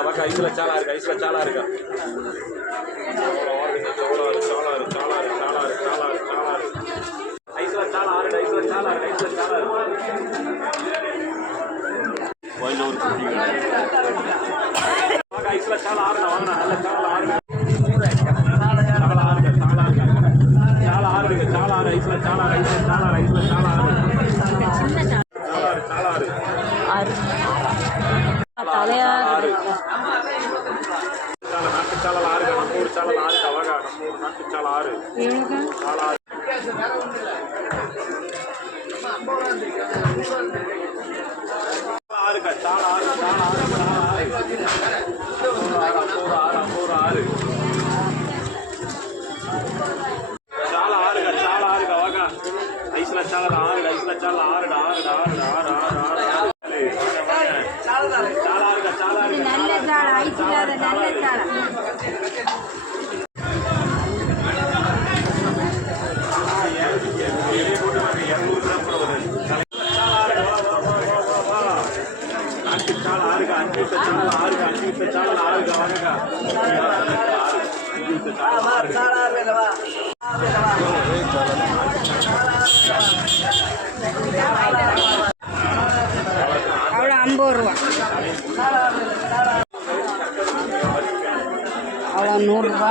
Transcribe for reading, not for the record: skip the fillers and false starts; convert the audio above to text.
வாங்கடா வாங்க ஐஸ்ல சாலா இருக்கு ஐஸ்ல சாலா ஆறு கோயிலூர் ஐஸ்ல சாலா ஆறு வாங்கடா நல்ல சாலா ஆறு ஐஸ்ல சாலா ஆறு நாட்டு சாலா ஆறு நம்ம ஊர் சாலா ஆறு அழகா நம்ம ஊர் நாட்டு சாலா ஆறு சாலா ஆறுக்கா சாலா ஆறு சாலா ஆறுக்கா வாங்க ஐஸ்ல சாலா ஆறுடா நல்ல சாலை ஐஸ் இல்லாத நல்ல சாலை அவ்வளோ 50 ரூபா அவ்வளோ 100 ரூபா